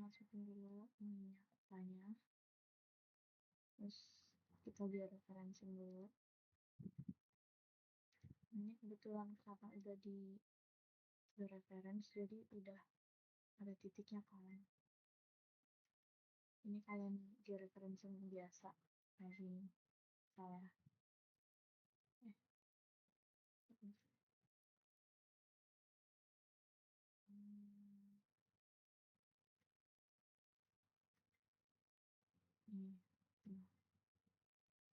masukin dulu ininya petanya, terus kita biar referensi dulu. Ini kebetulan karena udah di reference jadi udah ada titiknya kan. Ini kalian di referensi biasa kayak gini saya.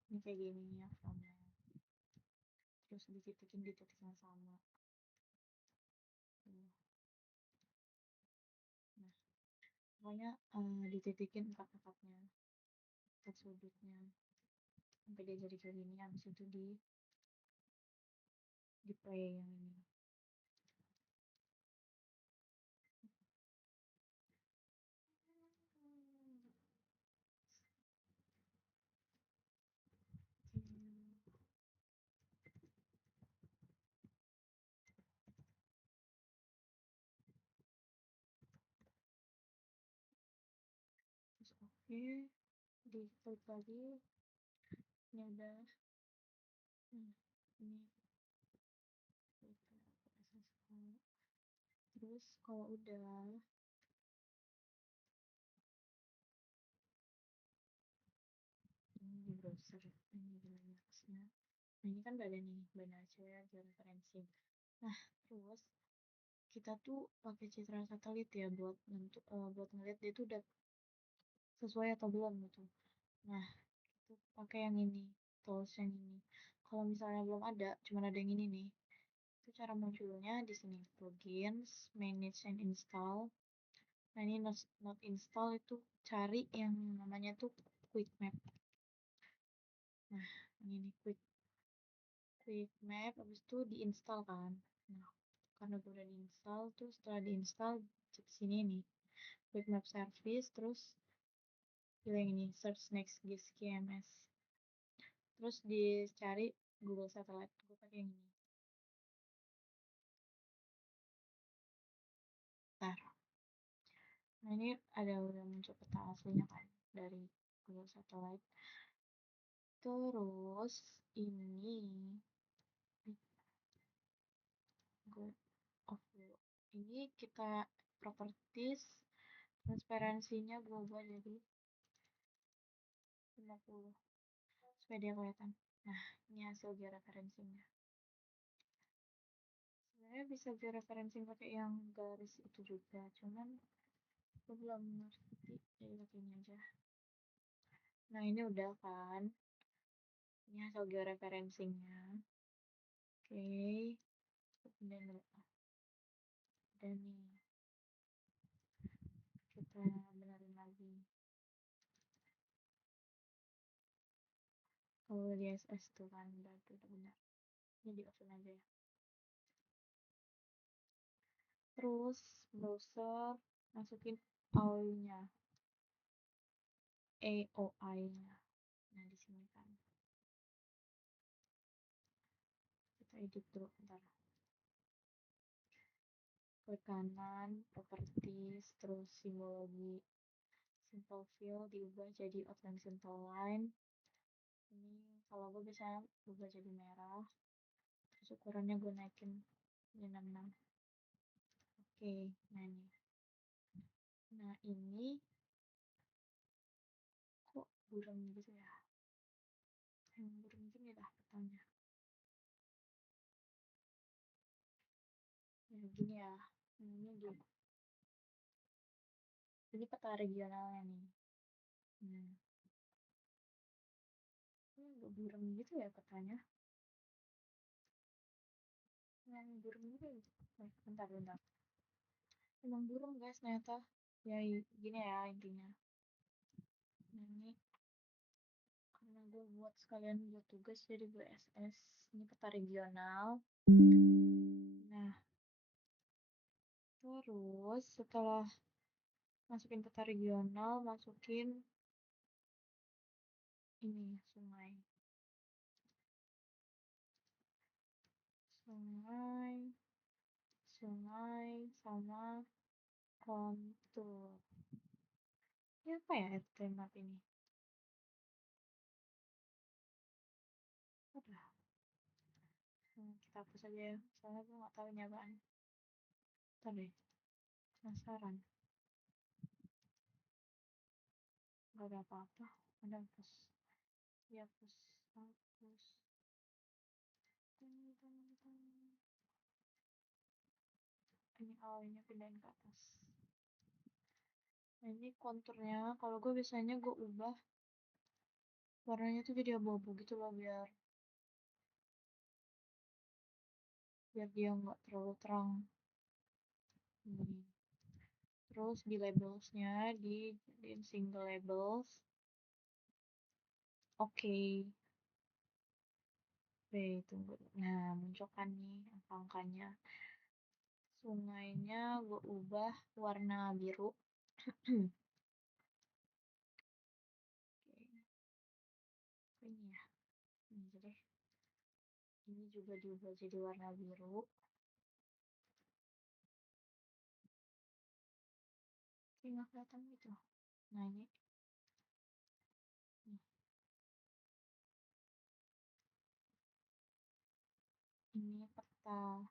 Ini kayak gini ya formnya, terus dititikin di titik yang sama. Nah pokoknya dititikin empat-empatnya, empat sudutnya sampai dia jadi kayak gini. Habis itu di play yang ini. Terus oke, di klik lagi. Ini udah. Ini terus kalau udah ini di browser, ini di Linuxnya. Nah ini kan ada nih Banachea georeferencing. Nah terus kita tuh pakai citra satelit ya buat ngeliat dia tuh udah sesuai atau belum gitu. Nah itu pakai yang ini, tools yang ini. Kalau misalnya belum ada, cuma ada yang ini nih. Itu cara munculnya di sini, plugins, manage and install. Nah ini not install itu cari yang namanya tuh quick map. Nah ini nih quick map, habis itu diinstal kan. Nah karena gue udah diinstal tuh, setelah diinstal cek sini nih quick map service, terus pilih yang ini search next GIS-KMS, terus dicari Google Satellite. Gue pakai yang ini. Nah ini udah muncul peta aslinya kan dari Google Satellite. Terus ini gue off dulu. Ini kita properties, transparansinya gue ubah jadi 50 supaya dia kelihatan. Nah ini hasil georeferencingnya. Sebenarnya bisa georeferencing pakai yang garis itu juga, cuman gue belum ngerti jadi pakai ini aja. Nah ini udah kan, ini hasil georeferencingnya. Oke, pindahin dulu. Dan nih kita benerin lagi. Kalau di SS tuh kan udah benar. Ini di open aja ya. Terus browser masukin AOI-nya, AOI-nya. Nah di sini kan. Kita edit dulu bentar. Klik kanan, properties, terus simbologi simple fill diubah jadi outline simple line. Ini kalau gue biasanya ubah jadi merah. Terus ukurannya gue naikin jadi 66. Oke, nah ini. Nah ini kok buram gitu ya? Yang buram gini lah petanya. Ya gini ya. Ini peta regionalnya nih. Ini agak buram gitu ya petanya. Yang buram gitu ya. Bentar. Emang buram guys ternyata. Ya gini ya intinya. Nah ini karena gue buat sekalian buat tugas jadi gue SS. Ini peta regional. Nah terus setelah masukin peta regional, masukin ini sungai sama kontur. Ini apa ya adtrend map ini? Udah. Kita hapus aja ya. Soalnya gue nggak tahu ini apaan. Ntar deh. Penasaran. Gak ada apa-apa. Ada hapus. Ya hapus. Hapus. Ini awalnya pindahin ke atas. Nah, ini konturnya. Kalau gue biasanya gue ubah warnanya tuh jadi abu-abu gitu loh biar dia nggak terlalu terang. Ini. Terus di labelsnya di single labels. Oke. Tunggu. Nah, muncul kan nih angka-angkanya. Sungainya gue ubah warna biru. Oke. Ini ya. Ini aja deh. Ini juga diubah jadi warna biru. Kayak nggak kelihatan gitu. Nah, ini. Nih. Ini peta.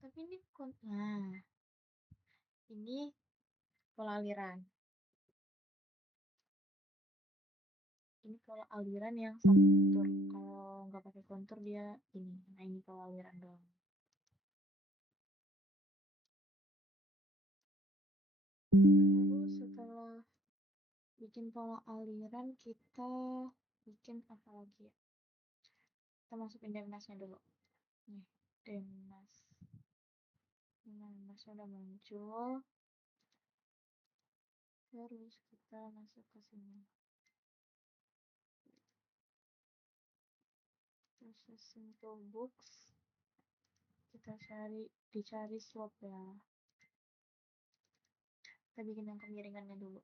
Tapi ini nah, ini pola aliran. Ini pola aliran yang sama kontur. Kalau nggak pakai kontur dia ini. Nah, ini pola aliran doang. Terus setelah bikin pola aliran kita bikin apa lagi ya? Kita masukin demnasnya dulu. Nih, demnas. Demnasnya udah muncul. Terus kita masuk ke sini. Processing toolbox. Kita dicari slope ya. Kita bikin yang kemiringannya dulu.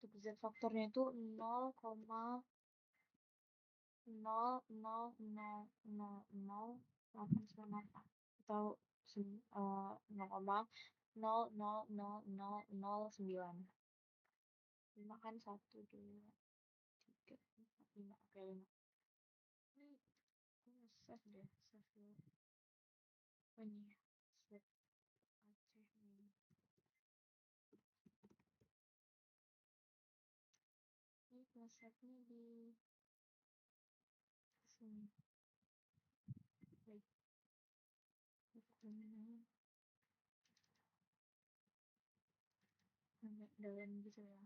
Untuk z faktornya itu 0,000000898 atau 0,00009. 5 kan 1 2 3 4 5. Oke, 5. Ini save deh, save dulu. Oh, ini save Aceh ini. Ini save-nya di sini. Baik. Agak dalam gitu ya.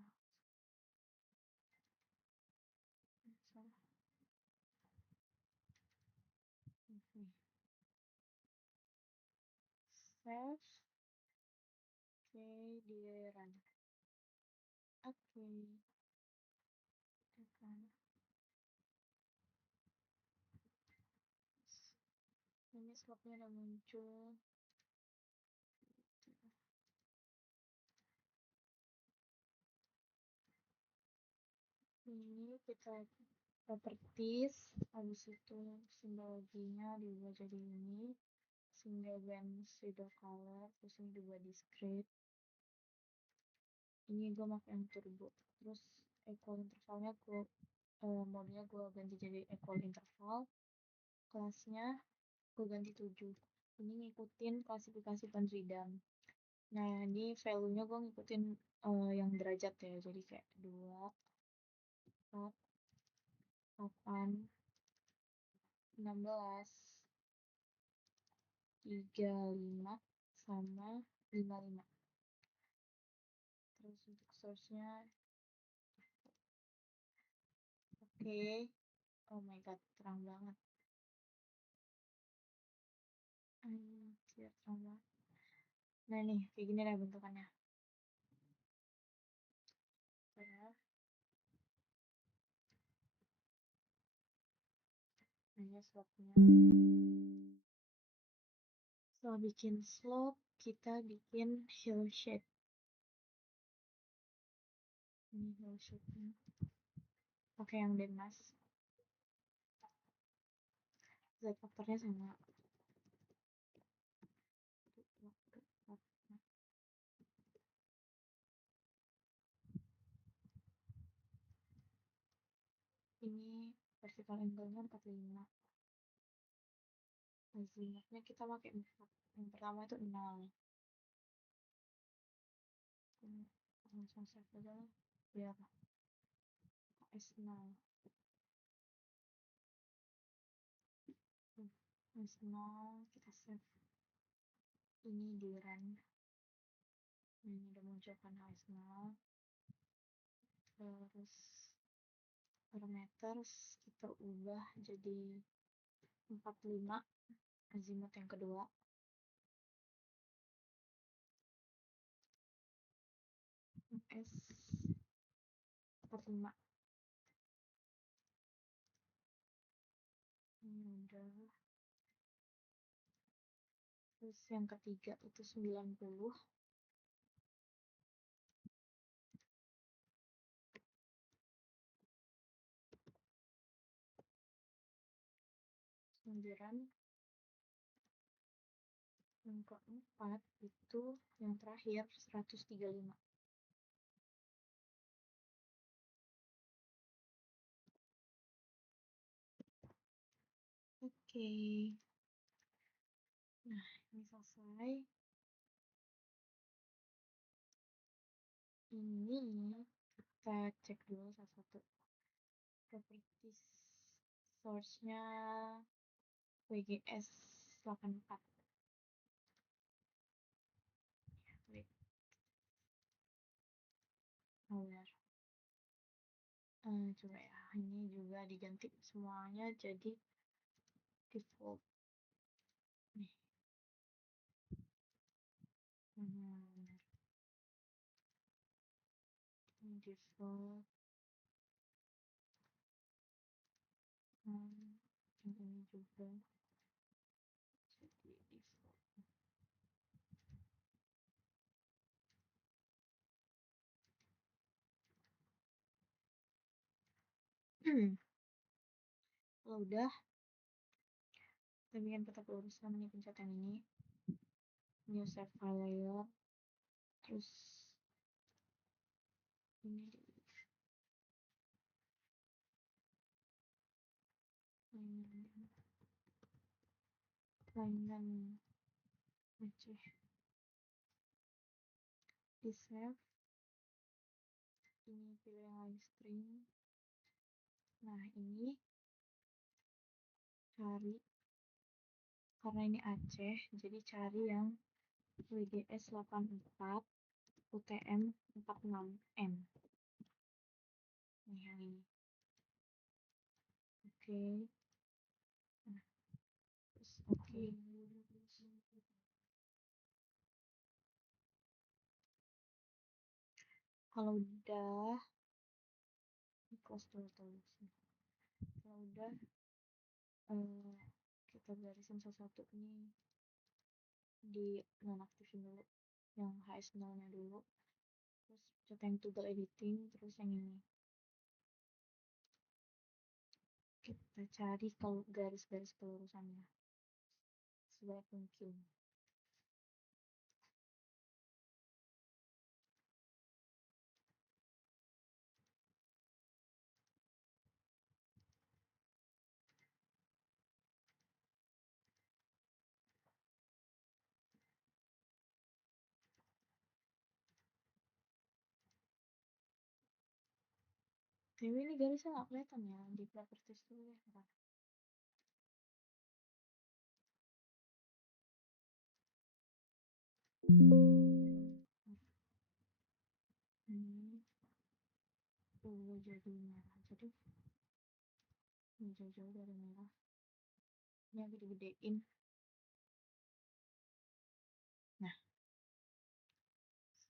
Salah. Nih. Save. Oke, di run. Oke. Tekan. Ini slotnya udah muncul. Ini kita properties, habis itu simbologinya diubah jadi ini. Single band pseudo color, terus ini diubah discrete. Ini gue pakai yang turbo. Terus equal intervalnya modenya gue ganti jadi equal interval. Kelasnya gue ganti 7. Ini ngikutin klasifikasi Penridam. Nah, ini value-nya gue ngikutin yang derajat ya. Jadi kayak 2, 4, 8, 16, 35, sama 55. Terus untuk source-nya, oke. Oh my god, terang banget. Terang banget. Nah nih, kayak gini lah bentukannya. Ya. Ini slope-nya. Setelah bikin slope, kita bikin hill shape. Ini hill shape-nya. Pakai yang Denmas. Z faktornya sama. vertical angle-nya 45. Azimuthnya kita pakai 4. Yang pertama itu 0. Langsung save aja lah biar AS0. AS0 kita save. Ini di run. Ini udah muncul kan AS0. Terus parameters kita ubah jadi 45 azimuth yang kedua. S 45. Ini udah. Terus yang ketiga itu 90. 9. Yang keempat itu yang terakhir 135. Oke. Nah, ini selesai. Ini kita cek dulu satu-satu. Properties source-nya WGS 84. Wait, aware. Coba ya, ini juga diganti semuanya jadi default. Nih. Benar. Ini default. Yang ini juga jadi default. Kalau udah, kita bikin peta pelurusan, ini pencet yang ini, new save file layer, terus ini Lainan Aceh di save. Ini pilih yang line string. Nah, ini cari, karena ini Aceh, jadi cari yang WGS 84 UTM 46M. Nih yang ini. Oke. Nah, terus oke. Kalau udah, close dulu tulisnya. Kalau udah, kita garisin satu-satu ini di nonaktifin dulu yang HS0 nya dulu, terus pencet yang toggle editing, terus yang ini kita cari kalau garis-garis pelurusannya sebanyak mungkin. Tapi ini garisnya nggak kelihatan ya di properties dulu ya. Bentar. Ini jadi merah, jadi jauh-jauh dari merah. Ini agak digedein. Nah,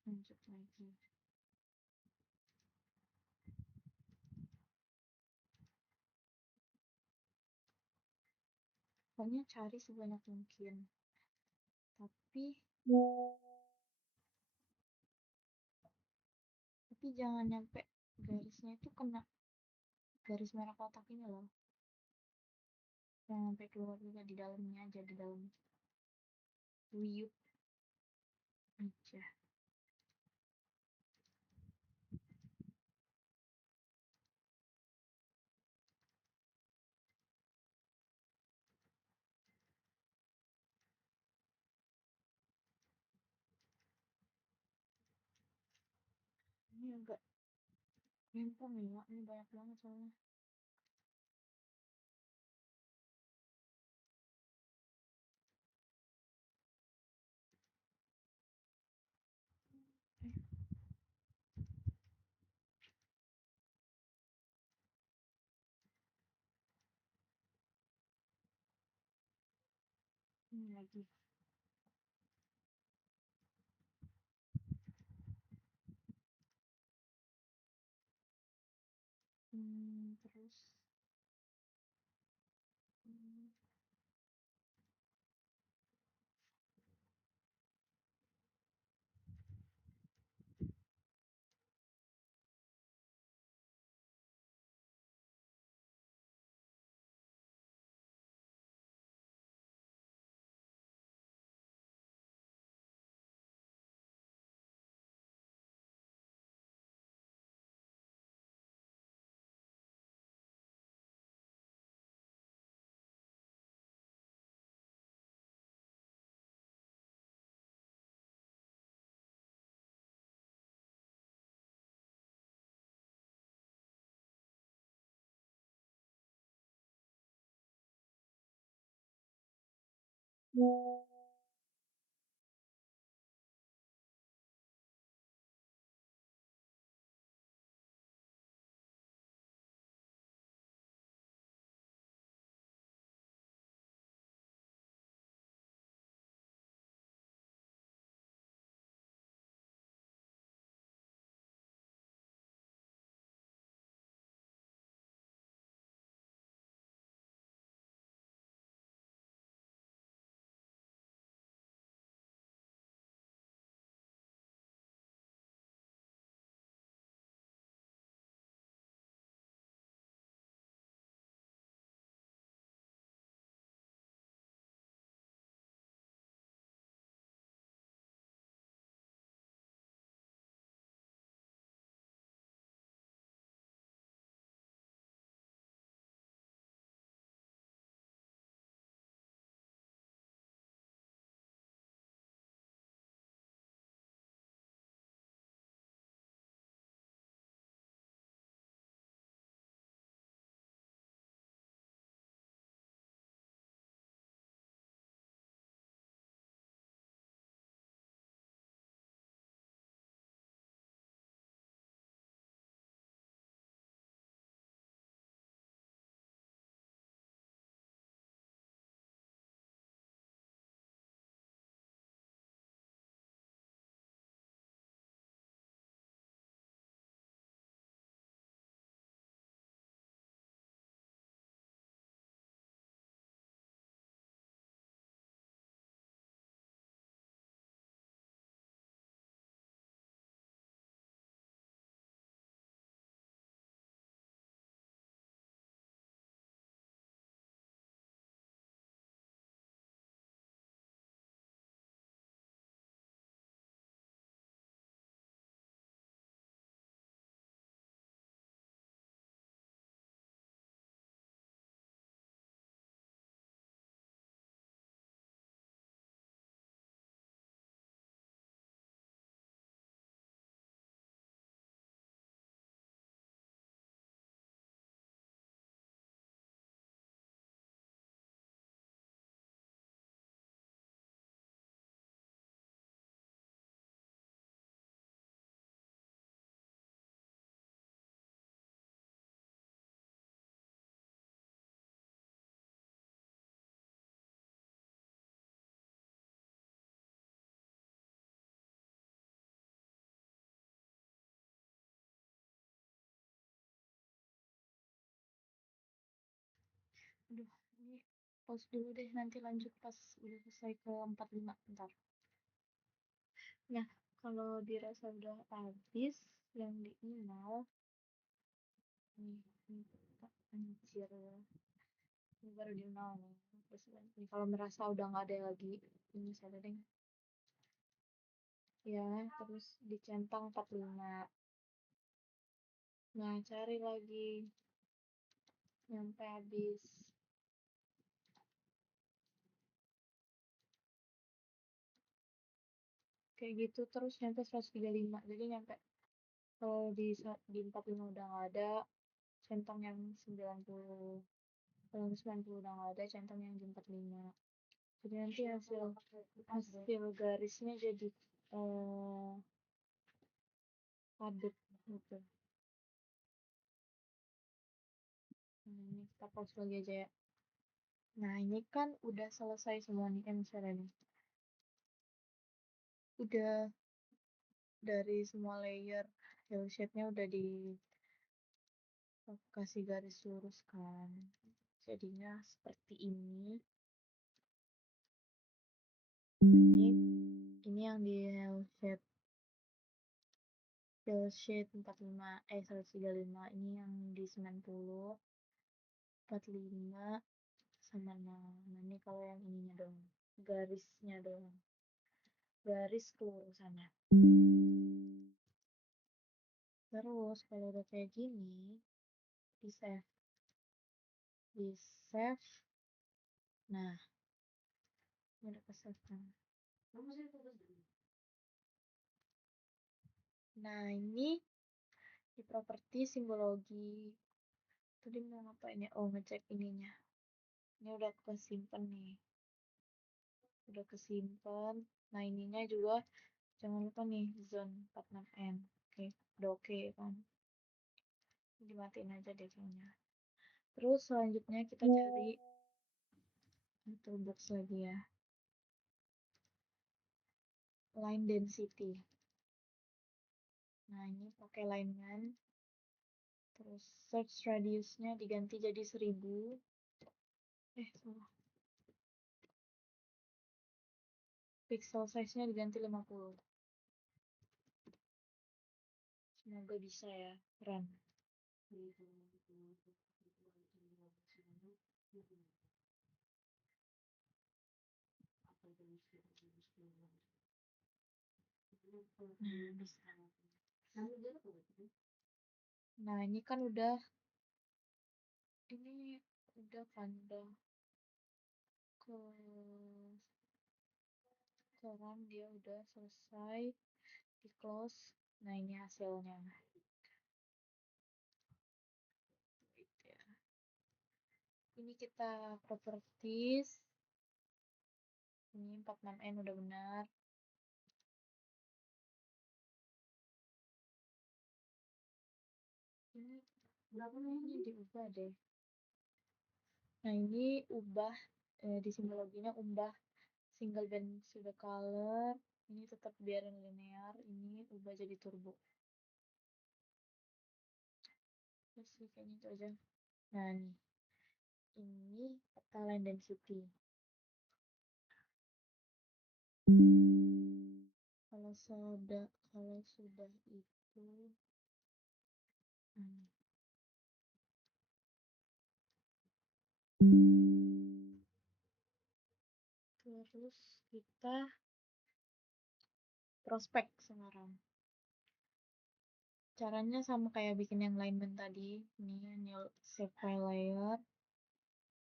lanjut lagi. Pokoknya cari sebanyak mungkin. Tapi jangan nyampe garisnya itu kena garis merah kotak ini loh. Jangan sampai keluar juga di dalamnya aja, di dalam liuk aja. agak rempong ya, ini banyak banget soalnya. Ini lagi. Terus hmm, aduh, ini pause dulu deh, nanti lanjut pas udah selesai ke 45 bentar. Nah, kalau dirasa udah habis yang di email, nih, anjir, ini baru di nol nih. Terus ini kalau merasa udah nggak ada lagi, ini setting ya, terus dicentang 45. Nah, cari lagi nyampe habis. Kayak gitu terus nyampe 135. Jadi nyampe Kalau di 45 udah nggak ada, centang yang 90. Kalau 90 udah nggak ada, centang yang di 45. Jadi nanti hasil garisnya jadi padat gitu. Nah, ini kita pause lagi aja ya. Nah, ini kan udah selesai semua nih, misalnya nih. Udah dari semua layer hillshade-nya udah dikasih garis lurus kan. Jadinya seperti ini. Ini yang di hillshade 45, 135. Ini yang di 90, 45 sama 0. Nah, ini kalau yang ininya dong, garisnya dong, garis kelurusannya. Terus kalau udah kayak gini, di save, nah ini udah ke save kan. Nah, ini di properti simbologi tadi mau ngapain ya? Oh, ngecek ininya. Ini udah kesimpan nih, udah kesimpan. Nah, ininya juga jangan lupa nih zone 46N. Oke, udah oke kan, dimatiin aja deh kayaknya. Terus selanjutnya kita cari toolbox lagi ya, line density. Nah, ini pakai alignment. Terus search radiusnya diganti jadi 1000. Salah. Pixel size-nya diganti 50. Semoga bisa ya, run. Nah, bisa. Nah, ini kan udah kan udah ke run, dia udah selesai di close. Nah, ini hasilnya gitu ya. Ini kita properties, ini 46N udah benar. Ini diubah deh. Nah, ini ubah di simbologinya ubah single band pseudo color. Ini tetap biarin linear, ini ubah jadi turbo. Terus kayaknya itu aja. Nah, nih ini peta line density. Kalau sudah itu terus kita prospek sekarang. Caranya sama kayak bikin yang alignment tadi. Ini new save file layer,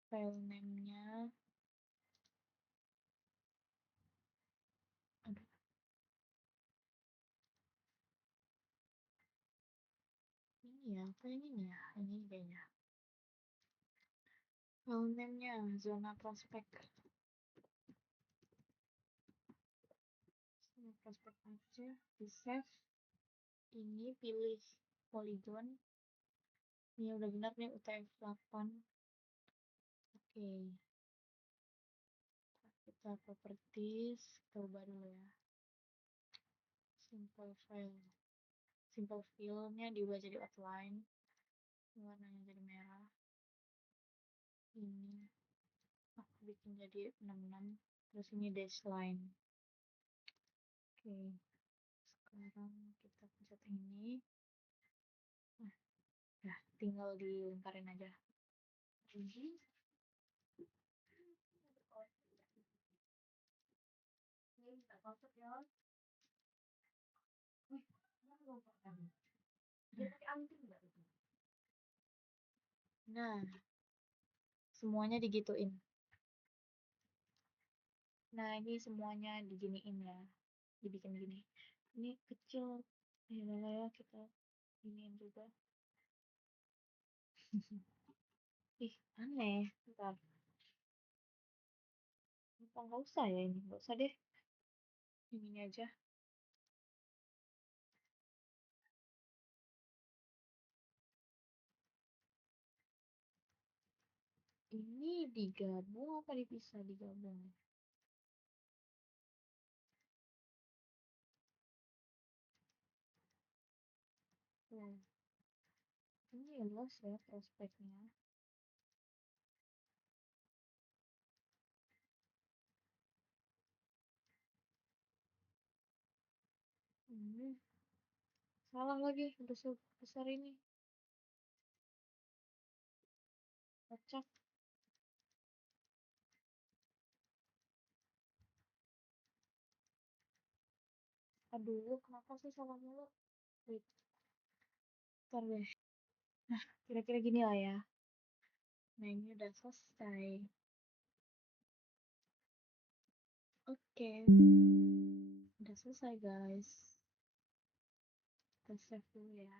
file name-nya. Aduh. Ini ya, apa ini ya? Ini kayaknya. File name-nya zona prospek. Zona prospek aja, di save. Ini pilih polygon. Ini udah benar nih UTF-8. Oke. Kita properties, kita ubah dulu ya. Simple fill-nya diubah jadi outline. Warnanya jadi merah. Ini aku bikin jadi 66. Terus ini dash line. Oke. Sekarang kita pencet ini. Nah, ya tinggal dilingkarin aja. Nah, semuanya digituin. Nah, ini semuanya diginiin ya. Dibikin gini. Ini kecil. Ya kita iniin juga. Ih, aneh. Bentar. Apa nggak usah ya ini? Nggak usah deh. Ini aja. Ini digabung apa dipisah digabung? Nah, ini luas ya prospeknya. Hmm, salah lagi. Udah sebesar ini. Kocak. Aduh, kenapa sih salah mulu? Wait, ntar deh. Nah, kira-kira gini lah ya. Nah, ini udah selesai. Oke, udah selesai guys. Kita save dulu ya.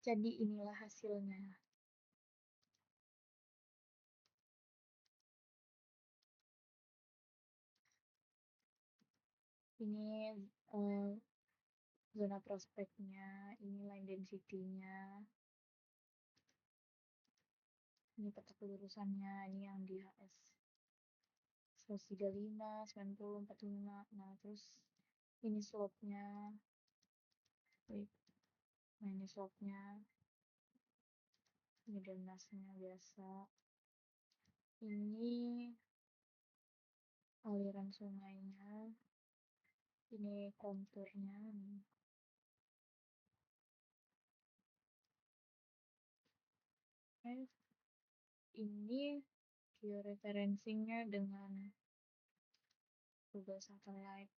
Jadi inilah hasilnya. Ini eh, zona prospeknya, ini line density-nya, ini peta kelurusannya, ini yang di HS 135, 90, 45. Nah, terus ini slope-nya. Wait, nah ini slope-nya. Ini drainasenya biasa. Ini aliran sungainya. Ini konturnya nih. Eh, ini georeferencingnya dengan Google Satellite.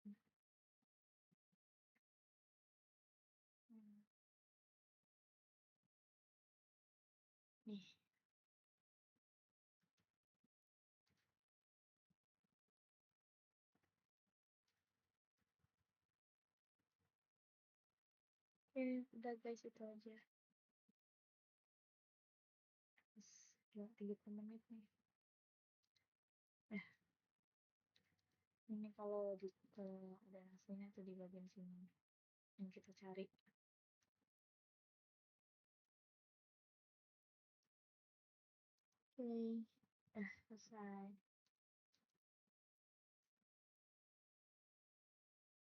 Hmm. Nih, oke, udah guys itu aja. Terus 30 menit nih. Eh, ini kalau ada hasilnya tuh di bagian sini yang kita cari. Oke, selesai.